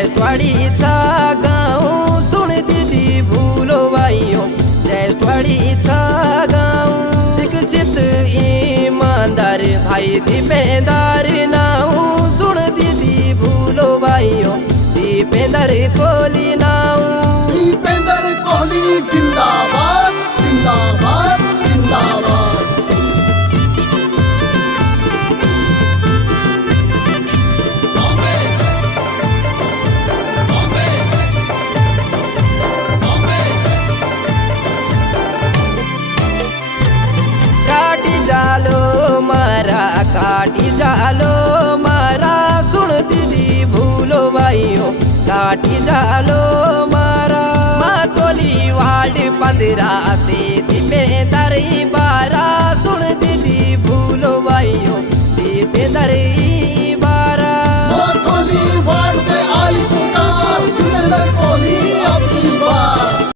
जयस्वाड़ी छा गाऊं सुन दीदी भूलो भाइयों जयस्वाड़ी छा गाऊं शिक्षित ईमानदार भाई दीपेंदार नाऊं सुन दीदी भूलो भाइयों दीपेंदर कोहली नाऊं दीपेंदर कोहली जिंदाबाद जिंदाबाद जिंदाबाद। काटी जालो मारा सुन दीदी भूलो भाइयों काटी जालो मारा मातोली वार्ड 15 से दीपेंदर 12 सुन